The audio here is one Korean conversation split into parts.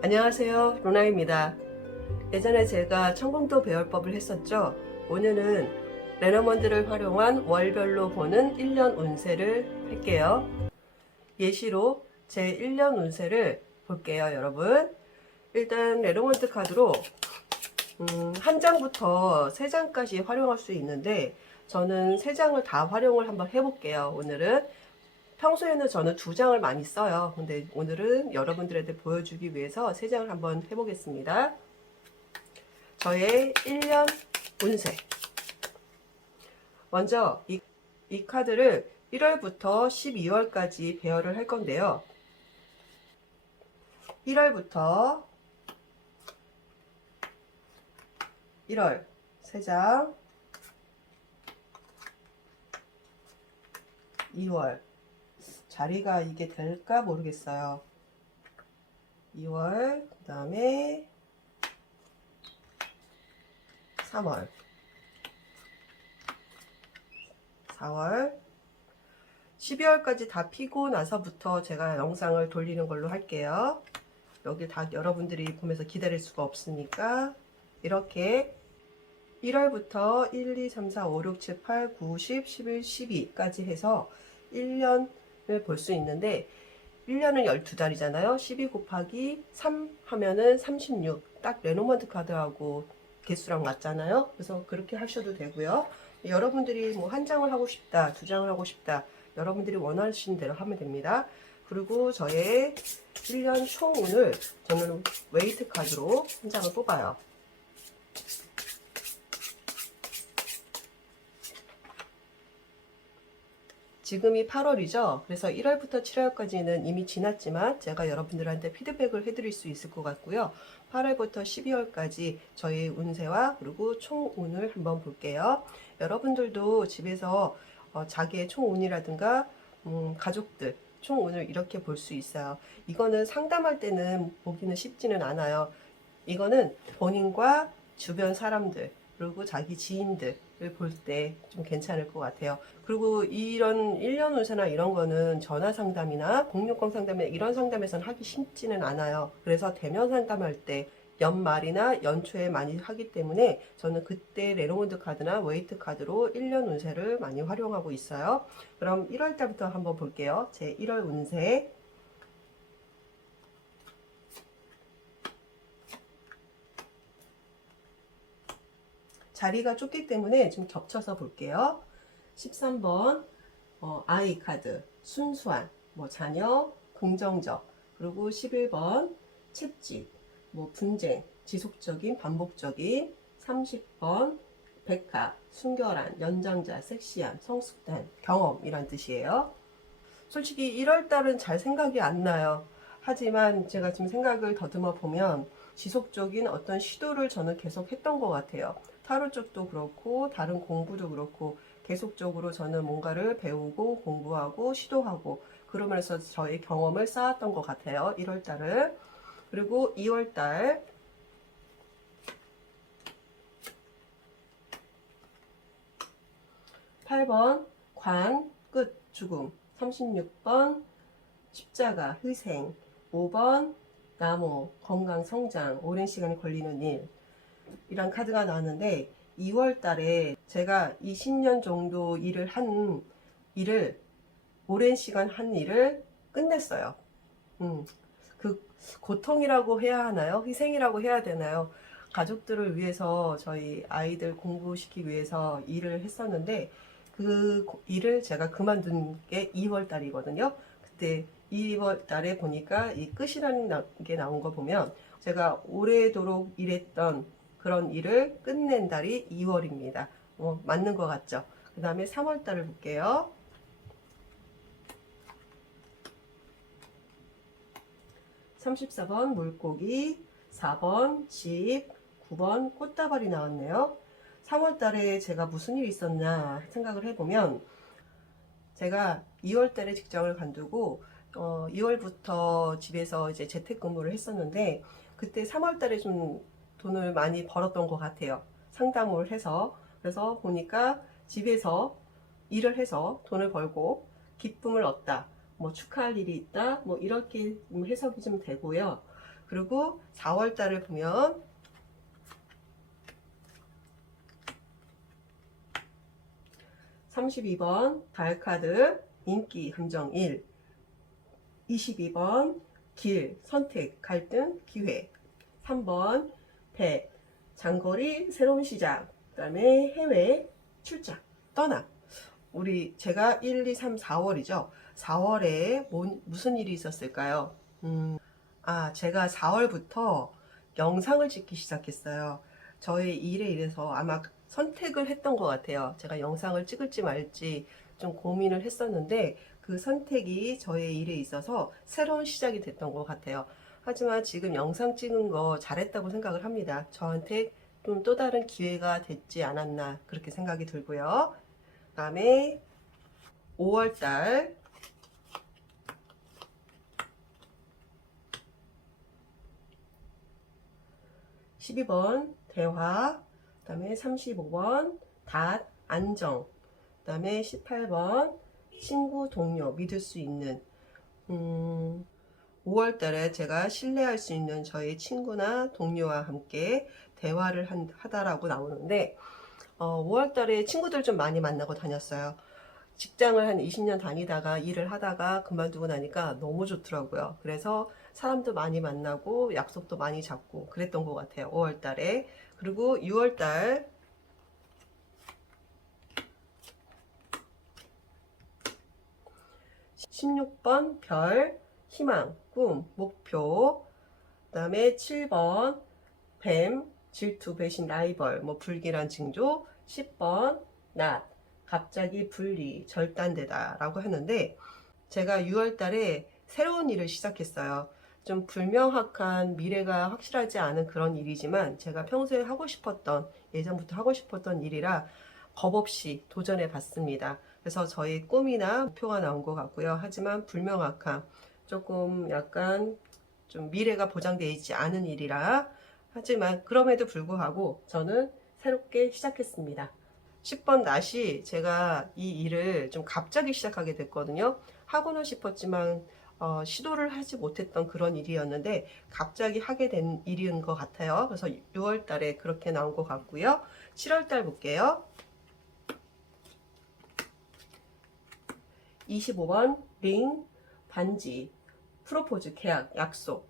안녕하세요, 로나입니다. 예전에 제가 천공도 배열법을 했었죠. 오늘은 레너먼드를 활용한 월별로 보는 1년 운세를 할게요. 예시로 제 1년 운세를 볼게요, 여러분. 일단 레너먼드 카드로 한 장부터 세 장까지 활용할 수 있는데 저는 세 장을 다 활용을 한번 해볼게요. 오늘은 평소에는 저는 두 장을 많이 써요. 근데 오늘은 여러분들한테 보여주기 위해서 세 장을 한번 해보겠습니다. 저의 1년 운세. 먼저 이 카드를 1월부터 12월까지 배열을 할 건데요. 1월부터 1월 3장, 2월 자리가 이게 될까 모르겠어요. 2월, 그 다음에 3월, 4월, 12월까지 다 피고 나서부터 제가 영상을 돌리는 걸로 할게요. 여기 다 여러분들이 보면서 기다릴 수가 없으니까 이렇게 1월부터 1, 2, 3, 4, 5, 6, 7, 8, 9, 10, 11, 12까지 해서 1년을 볼 수 있는데 1년은 12달이잖아요. 12 곱하기 3 하면은 36. 딱 레노먼트 카드하고 개수랑 맞잖아요. 그래서 그렇게 하셔도 되고요. 여러분들이 뭐 한 장을 하고 싶다, 두 장을 하고 싶다. 여러분들이 원하시는 대로 하면 됩니다. 그리고 저의 1년 총운을 저는 웨이트 카드로 한 장을 뽑아요. 지금이 8월이죠. 그래서 1월부터 7월까지는 이미 지났지만 제가 여러분들한테 피드백을 해드릴 수 있을 것 같고요. 8월부터 12월까지 저희 운세와 그리고 총운을 한번 볼게요. 여러분들도 집에서 자기의 총운이라든가 가족들 총운을 이렇게 볼 수 있어요. 이거는 상담할 때는 보기는 쉽지는 않아요. 이거는 본인과 주변 사람들 그리고 자기 지인들을 볼 때 좀 괜찮을 것 같아요. 그리고 이런 1년 운세나 이런 거는 전화 상담이나 공룡권 상담이나 이런 상담에서는 하기 쉽지는 않아요. 그래서 대면 상담할 때 연말이나 연초에 많이 하기 때문에 저는 그때 레노몬드 카드나 웨이트 카드로 1년 운세를 많이 활용하고 있어요. 그럼 1월 달부터 한번 볼게요. 제 1월 운세. 자리가 좁기 때문에 좀 겹쳐서 볼게요. 13번 아이 카드 순수한 뭐 자녀 긍정적, 그리고 11번 채찍 뭐 분쟁 지속적인 반복적인, 30번 백화 순결한 연장자 섹시한 성숙한 경험이란 뜻이에요. 솔직히 1월달은 잘 생각이 안 나요. 하지만 제가 지금 생각을 더듬어 보면 지속적인 어떤 시도를 저는 계속 했던 것 같아요. 타로 쪽도 그렇고 다른 공부도 그렇고 계속적으로 저는 뭔가를 배우고 공부하고 시도하고 그러면서 저의 경험을 쌓았던 것 같아요. 1월달은. 그리고 2월달 8번 관, 끝, 죽음, 36번 십자가, 희생, 5번 나무, 건강, 성장, 오랜 시간이 걸리는 일, 이란 카드가 나왔는데 2월 달에 제가 20년 정도 일을 오랜 시간 한 일을 끝냈어요. 그 고통이라고 해야 하나요? 희생이라고 해야 되나요? 가족들을 위해서 저희 아이들 공부시키기 위해서 일을 했었는데 그 일을 제가 그만둔 게 2월 달이거든요. 그때 2월 달에 보니까 이 끝이라는 게 나온 거 보면 제가 오래도록 일했던 그런 일을 끝낸 달이 2월입니다. 맞는 것 같죠? 그 다음에 3월 달을 볼게요. 34번 물고기, 4번 집, 9번 꽃다발이 나왔네요. 3월 달에 제가 무슨 일이 있었나 생각을 해보면 제가 2월 달에 직장을 관두고 2월부터 집에서 이제 재택근무를 했었는데 그때 3월 달에 좀 돈을 많이 벌었던 것 같아요. 상담을 해서. 그래서 보니까 집에서 일을 해서 돈을 벌고 기쁨을 얻다. 뭐 축하할 일이 있다. 뭐 이렇게 해석이 좀 되고요. 그리고 4월 달을 보면 32번 달카드 인기 감정 1, 22번 길 선택 갈등 기회, 3번 배 장거리 새로운 시작, 그 다음에 해외 출장 떠남. 우리 제가 1, 2, 3, 4월이죠. 4월에 무슨 일이 있었을까요? 제가 4월부터 영상을 찍기 시작했어요. 저의 일에 의해서 아마 선택을 했던 것 같아요. 제가 영상을 찍을지 말지 좀 고민을 했었는데 그 선택이 저의 일에 있어서 새로운 시작이 됐던 것 같아요. 하지만 지금 영상 찍은 거 잘했다고 생각을 합니다. 저한테 좀 또 다른 기회가 됐지 않았나 그렇게 생각이 들고요. 그 다음에 5월달 12번 대화, 그 다음에 35번 닷 안정, 그 다음에 18번 친구 동료 믿을 수 있는 5월 달에 제가 신뢰할 수 있는 저의 친구나 동료와 함께 대화를 하다라고 나오는데 5월 달에 친구들 좀 많이 만나고 다녔어요. 직장을 한 20년 다니다가 일을 하다가 그만두고 나니까 너무 좋더라고요. 그래서 사람도 많이 만나고 약속도 많이 잡고 그랬던 것 같아요. 5월 달에. 그리고 6월 달 16번 별, 희망, 꿈, 목표, 그 다음에 7번 뱀, 질투, 배신, 라이벌, 불길한 징조, 10번 낫, 갑자기 분리, 절단되다 라고 하는데 제가 6월 달에 새로운 일을 시작했어요. 좀 불명확한 미래가 확실하지 않은 그런 일이지만 제가 평소에 하고 싶었던, 예전부터 하고 싶었던 일이라 겁없이 도전해 봤습니다. 그래서 저희 꿈이나 목표가 나온 것 같고요. 하지만 불명확한, 조금 약간 좀 미래가 보장되어 있지 않은 일이라, 하지만 그럼에도 불구하고 저는 새롭게 시작했습니다. 10번 낫이 제가 이 일을 좀 갑자기 시작하게 됐거든요. 하고는 싶었지만 시도를 하지 못했던 그런 일이었는데 갑자기 하게 된 일인 것 같아요. 그래서 6월 달에 그렇게 나온 것 같고요. 7월 달 볼게요. 25번 링, 반지, 프로포즈, 계약, 약속,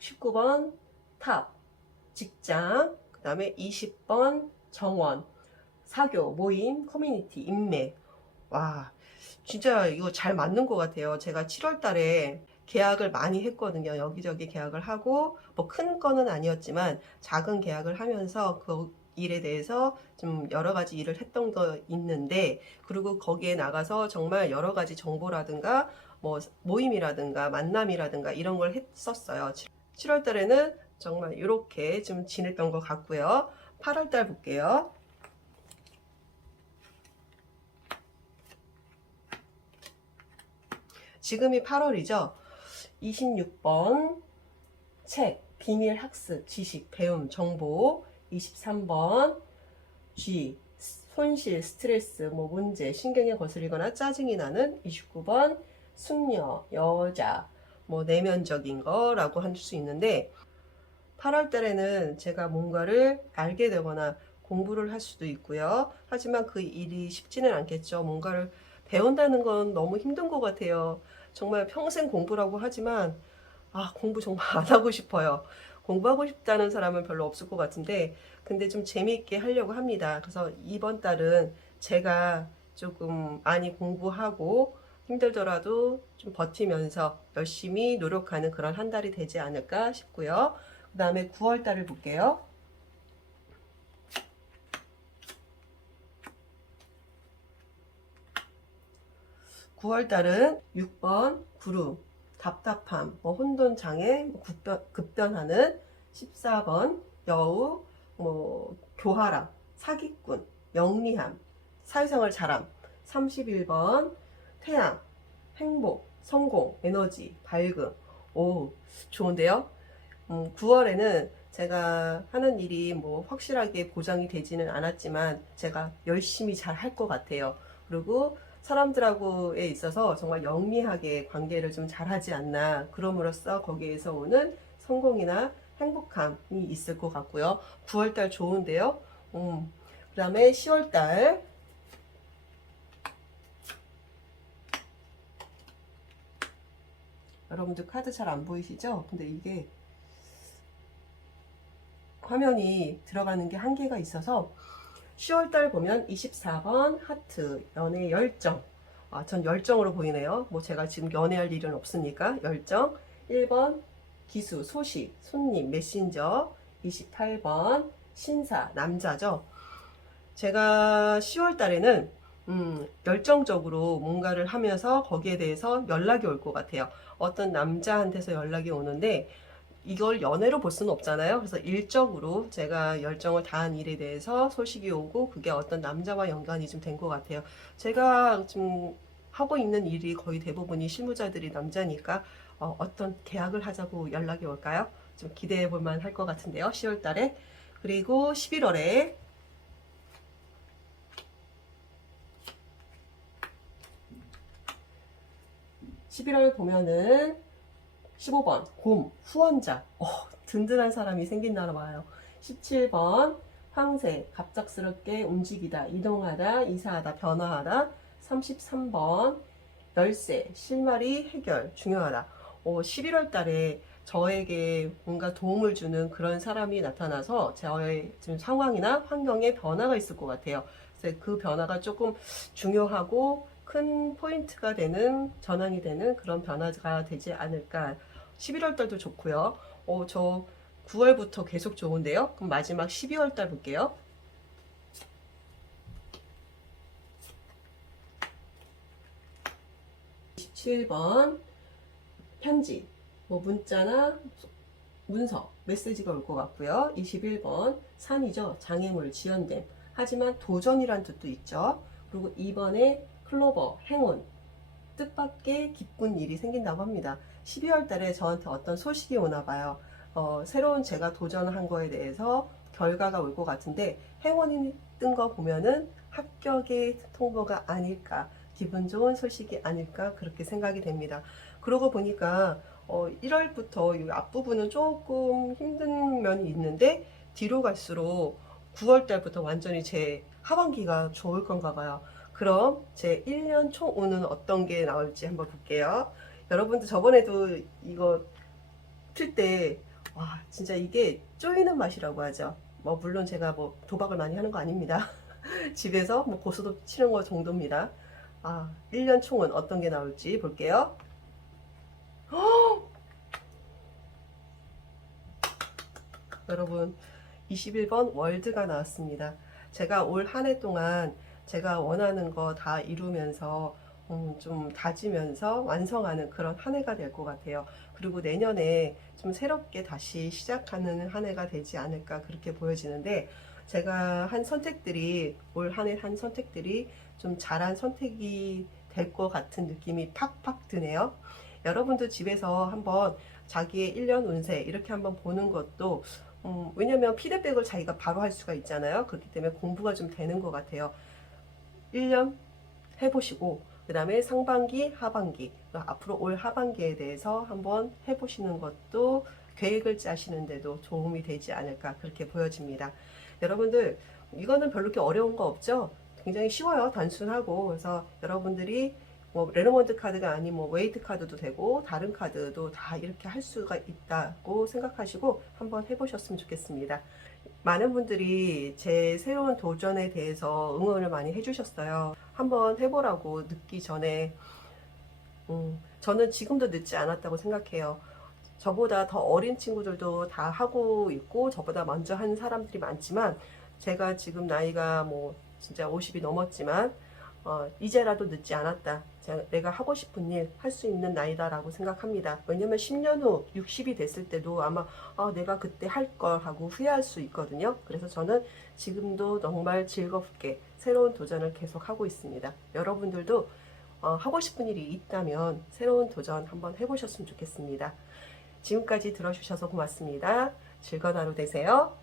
19번 탑, 직장, 그 다음에 20번 정원, 사교, 모임, 커뮤니티, 인맥. 와, 진짜 이거 잘 맞는 것 같아요. 제가 7월 달에 계약을 많이 했거든요. 여기저기 계약을 하고, 큰 거는 아니었지만 작은 계약을 하면서 그 일에 대해서 좀 여러 가지 일을 했던 거 있는데, 그리고 거기에 나가서 정말 여러 가지 정보라든가, 모임이라든가, 만남이라든가 이런 걸 했었어요. 7월 달에는 정말 이렇게 좀 지냈던 것 같고요. 8월 달 볼게요. 지금이 8월이죠. 26번 책, 비밀 학습, 지식, 배움, 정보. 23번 G, 손실, 스트레스, 문제, 신경에 거슬리거나 짜증이 나는. 29번 숙녀, 여자, 내면적인 거라고 할 수 있는데 8월 달에는 제가 뭔가를 알게 되거나 공부를 할 수도 있고요. 하지만 그 일이 쉽지는 않겠죠. 뭔가를 배운다는 건 너무 힘든 것 같아요. 정말 평생 공부라고 하지만 공부 정말 안 하고 싶어요. 공부하고 싶다는 사람은 별로 없을 것 같은데 근데 좀 재미있게 하려고 합니다. 그래서 이번 달은 제가 조금 많이 공부하고 힘들더라도 좀 버티면서 열심히 노력하는 그런 한 달이 되지 않을까 싶고요. 그 다음에 9월 달을 볼게요. 9월 달은 6번 구름, 답답함, 혼돈장애, 급변하는. 14번 여우, 교활함, 사기꾼, 영리함, 사회생활 잘함. 31번 태양, 행복, 성공, 에너지, 밝음. 오, 좋은데요? 9월에는 제가 하는 일이 확실하게 보장이 되지는 않았지만 제가 열심히 잘 할 것 같아요. 그리고 사람들하고에 있어서 정말 영리하게 관계를 좀 잘하지 않나. 그럼으로써 거기에서 오는 성공이나 행복함이 있을 것 같고요. 9월달 좋은데요. 그 다음에 10월달 여러분들 카드 잘 안 보이시죠? 근데 이게 화면이 들어가는 게 한계가 있어서 10월달 보면 24번 하트 연애 열정. 전 열정으로 보이네요. 뭐 제가 지금 연애할 일은 없으니까 열정. 1번 기수 소식 손님 메신저. 28번 신사 남자죠. 제가 10월달에는 열정적으로 뭔가를 하면서 거기에 대해서 연락이 올 것 같아요. 어떤 남자한테서 연락이 오는데 이걸 연애로 볼 수는 없잖아요. 그래서 일적으로 제가 열정을 다한 일에 대해서 소식이 오고 그게 어떤 남자와 연관이 좀 된 것 같아요. 제가 지금 하고 있는 일이 거의 대부분이 실무자들이 남자니까 어떤 계약을 하자고 연락이 올까요? 좀 기대해 볼 만할 것 같은데요. 10월 달에. 그리고 11월에 11월 보면은 15번 곰 후원자. 든든한 사람이 생긴다나 봐요. 17번 황새 갑작스럽게 움직이다 이동하다 이사하다 변화하다. 33번 열쇠 실마리 해결 중요하다. 11월 달에 저에게 뭔가 도움을 주는 그런 사람이 나타나서 저의 지금 상황이나 환경에 변화가 있을 것 같아요. 그래서 그 변화가 조금 중요하고 큰 포인트가 되는 전환이 되는 그런 변화가 되지 않을까. 11월 달도 좋고요. 저 9월부터 계속 좋은데요. 그럼 마지막 12월 달 볼게요. 27번 편지, 뭐 문자나 문서, 메시지가 올 것 같고요. 21번 산이죠. 장애물, 지연됨. 하지만 도전이란 뜻도 있죠. 그리고 2번에 클로버, 행운, 뜻밖의 기쁜 일이 생긴다고 합니다. 12월 달에 저한테 어떤 소식이 오나 봐요. 새로운 제가 도전한 거에 대해서 결과가 올 것 같은데 행운이 뜬 거 보면은 합격의 통보가 아닐까, 기분 좋은 소식이 아닐까 그렇게 생각이 됩니다. 그러고 보니까 1월부터 이 앞부분은 조금 힘든 면이 있는데 뒤로 갈수록 9월 달부터 완전히 제 하반기가 좋을 건가 봐요. 그럼 제 1년 총 운은 어떤 게 나올지 한번 볼게요. 여러분들 저번에도 이거 틀 때, 와, 진짜 이게 쪼이는 맛이라고 하죠. 뭐, 물론 제가 뭐 도박을 많이 하는 거 아닙니다. 집에서 뭐 고스톱 치는 거 정도입니다. 1년 총은 어떤 게 나올지 볼게요. 여러분, 21번 월드가 나왔습니다. 제가 올 한 해 동안 제가 원하는 거 다 이루면서 좀 다지면서 완성하는 그런 한 해가 될 것 같아요. 그리고 내년에 좀 새롭게 다시 시작하는 한 해가 되지 않을까 그렇게 보여지는데 제가 한 선택들이 올 한 해 한 선택들이 좀 잘한 선택이 될 것 같은 느낌이 팍팍 드네요. 여러분도 집에서 한번 자기의 1년 운세 이렇게 한번 보는 것도 왜냐면 피드백을 자기가 바로 할 수가 있잖아요. 그렇기 때문에 공부가 좀 되는 것 같아요. 1년 해보시고 그 다음에 상반기, 하반기, 앞으로 올 하반기에 대해서 한번 해보시는 것도 계획을 짜시는데도 도움이 되지 않을까 그렇게 보여집니다. 여러분들 이거는 별로 그렇게 어려운 거 없죠? 굉장히 쉬워요. 단순하고. 그래서 여러분들이 뭐 레노먼드 카드가 아닌 뭐 웨이트 카드도 되고 다른 카드도 다 이렇게 할 수가 있다고 생각하시고 한번 해보셨으면 좋겠습니다. 많은 분들이 제 새로운 도전에 대해서 응원을 많이 해주셨어요. 한번 해보라고 늦기 전에. 저는 지금도 늦지 않았다고 생각해요. 저보다 더 어린 친구들도 다 하고 있고 저보다 먼저 한 사람들이 많지만 제가 지금 나이가 뭐 진짜 50이 넘었지만 이제라도 늦지 않았다. 내가 하고 싶은 일 할 수 있는 나이다라고 생각합니다. 왜냐면 10년 후 60이 됐을 때도 아마 내가 그때 할 걸 하고 후회할 수 있거든요. 그래서 저는 지금도 정말 즐겁게 새로운 도전을 계속 하고 있습니다. 여러분들도 하고 싶은 일이 있다면 새로운 도전 한번 해보셨으면 좋겠습니다. 지금까지 들어주셔서 고맙습니다. 즐거운 하루 되세요.